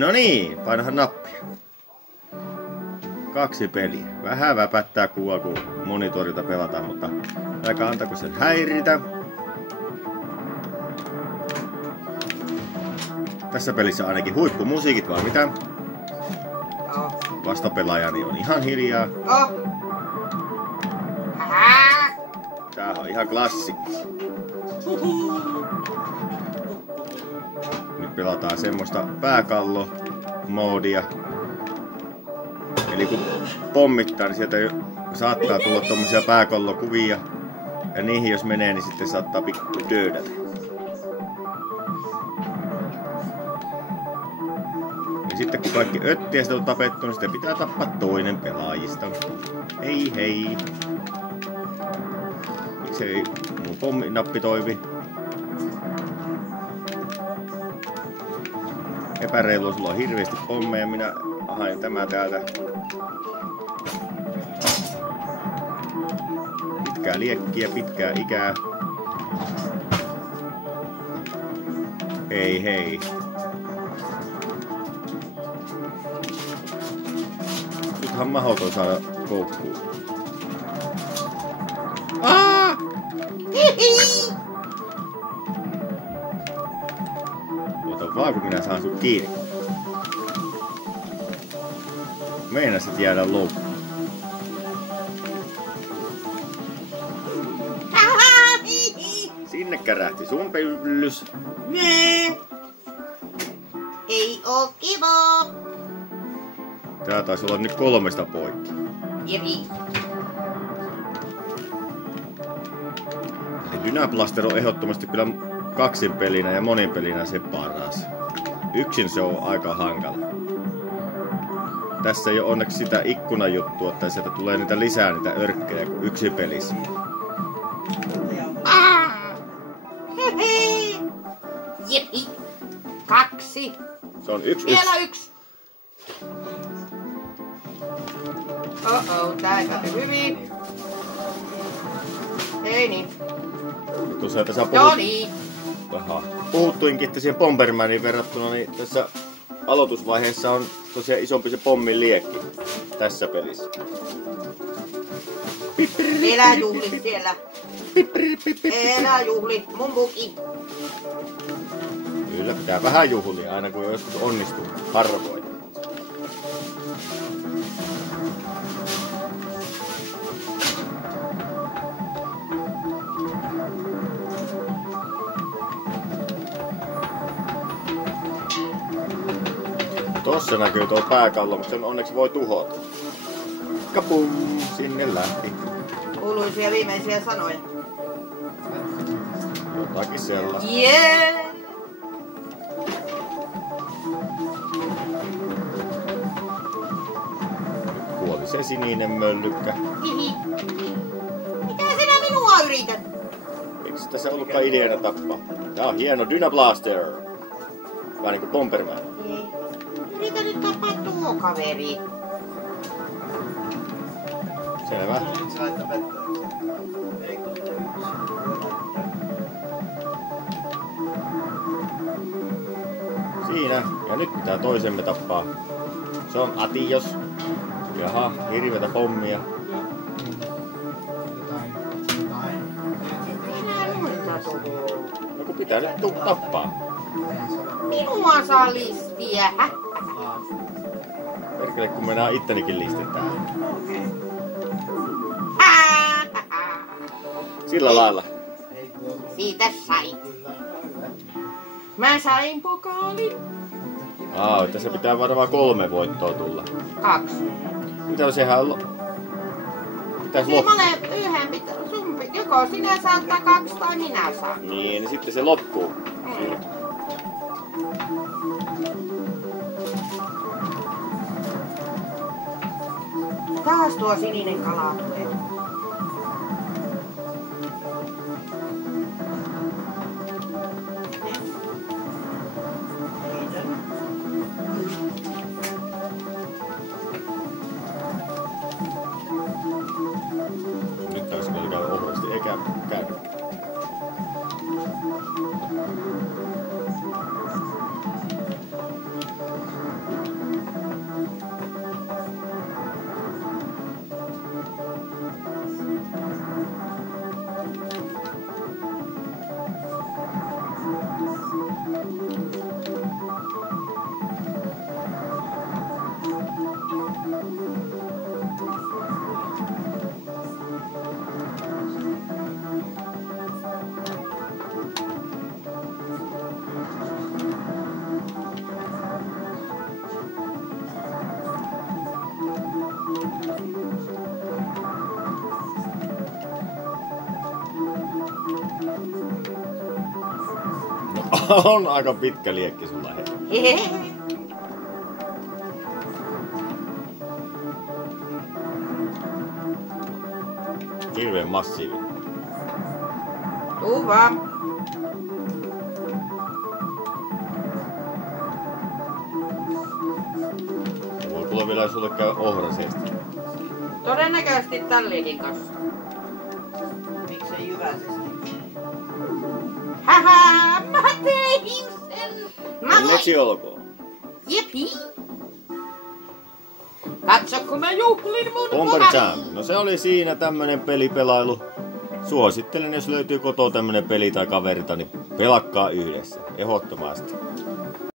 No niin, painahan nappia. 2 peliä. Vähän väpättää kuvaa, kun monitorilta pelataan, mutta älkää antako sen häiritä. Tässä pelissä ainakin huippumusiikit, vai mitä? Vastapelaajani on ihan hiljaa. Tää on ihan klassikki. Nyt pelataan semmoista pääkallo-moodia. Eli kun pommittaa, niin sieltä saattaa tulla tommosia pääkallokuvia. Ja niihin jos menee, niin sitten saattaa pikku döydätä. Ja sitten kun kaikki öttiäiset on tapettu, niin sitten pitää tappaa toinen pelaajista. Hei hei. Miksei mun pomminappi toimi? Epäreilua, sulla on hirveästi pommeja, minä hain tämä täältä. Pitkää liekkiä, pitkää ikää. Hei hei. Nythän mahdoton saada koukkuun. Ota vaan kun minä saan sut kiinni. Meinasit jäädä loukkuun. Sinne kärähti sun pyllys. Nee. Ei oo kiva. Tää taisi olla nyt 3 poikki. Jepi. Dynablaster on ehdottomasti kyllä 2 pelinä ja monin pelinä se paras. Yksin se on aika hankala. Tässä ei ole onneksi sitä ikkunajuttua, että sieltä tulee niitä lisää niitä örkkejä kuin 1 pelissä. Jepi. 2. Se on 1. Vielä 1. Tää ei käy hyvin. Ei niin. Tuossa tässä Noniin. puhuttuinkin, että siihen Bombermaniin verrattuna, niin tässä aloitusvaiheessa on tosiaan isompi se pommin liekki tässä pelissä. Elä juhli siellä. Elä juhli, mun buki. Kyllä pitää vähän juhlia aina kun joskus onnistuu. Harvoin. Tossa näkyy tuo pääkallo, mutta sen onneksi voi tuhota. Kapum! Sinne lähti. Kuuluisia viimeisiä sanoja. Jotakin sellaista. Yeah! Kuoli se sininen möllykkä. Hihi. Mitä sinä minua yrität? Eikö tässä ollutkaan ideana tappaa? Tää on hieno Dynablaster. Vähän niinku Bomberman. Yritä nyt tappaa tuo kaveri. Selvä. Siinä. Ja nyt pitää toisemme tappaa. Se on Atios. Jaha, hirvetä pommia. No kun pitää nyt tappaa. Minua saa listiä. Perkele kun mennään ittenikin listetään. Sillä lailla. Siitä sain. Mä sain pokaalin. Tässä pitää varmaan 3 voittoa tulla. 2. Mitä sehän on? Pitäis loppua. Yhden pitää, joko sinä saat 2 tai minä saan. Niin sitten se loppuu. Taas tuo sininen kala tulee. Nyt taisi käydä ohuesti, eikä käydä. On aika pitkä liekki sulla. Hirveen massiivinen. Tuu vaan. Voi tulla vielä sulle käy ohraseesti. Todennäköisesti tallinin kanssa. Miksei jyväisesti? Haha, mä tein sen! Onneksi olkoon. Jepi! Katso kun mä juhlin mun Bomber kovasti. Jam. No se oli siinä tämmönen pelipelailu. Suosittelen, jos löytyy kotoa tämmönen peli tai kaverita, niin pelakkaa yhdessä. Ehdottomasti.